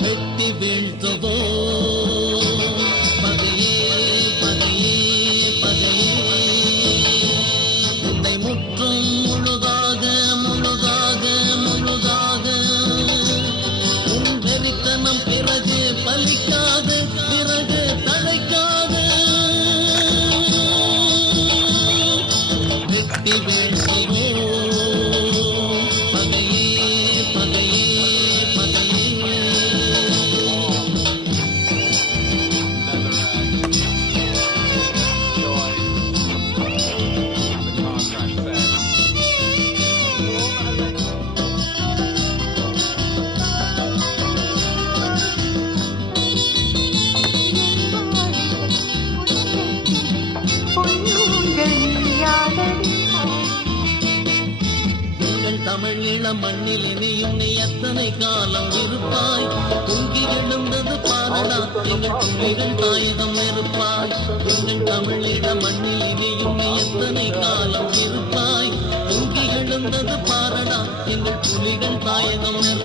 வெட்டி வீழ்த்தவோ பகையே பகையே பகையே உன்னை முற்றும் முழுதாக முழுதாக முழுதாக உன் வெறித்தனம் பிறகு பலிக்காது பிறகு தழைக்காது வெட்டி வீழ்த்தவோ தமிழ் இளம் மண்ணில் இனியும் நீ எத்தனை காலம் இருப்பாய் பொங்கி எழுந்தது பாரடா எங்கள் புலிகள் தாயகம் இருப்பாய் எங்கள் தமிழ் இளம் மண்ணில் இனியும் நீ எத்தனை காலம் இருப்பாய் பொங்கி எழுந்தது பாரடா எங்கள் புலிகள் தாயகம்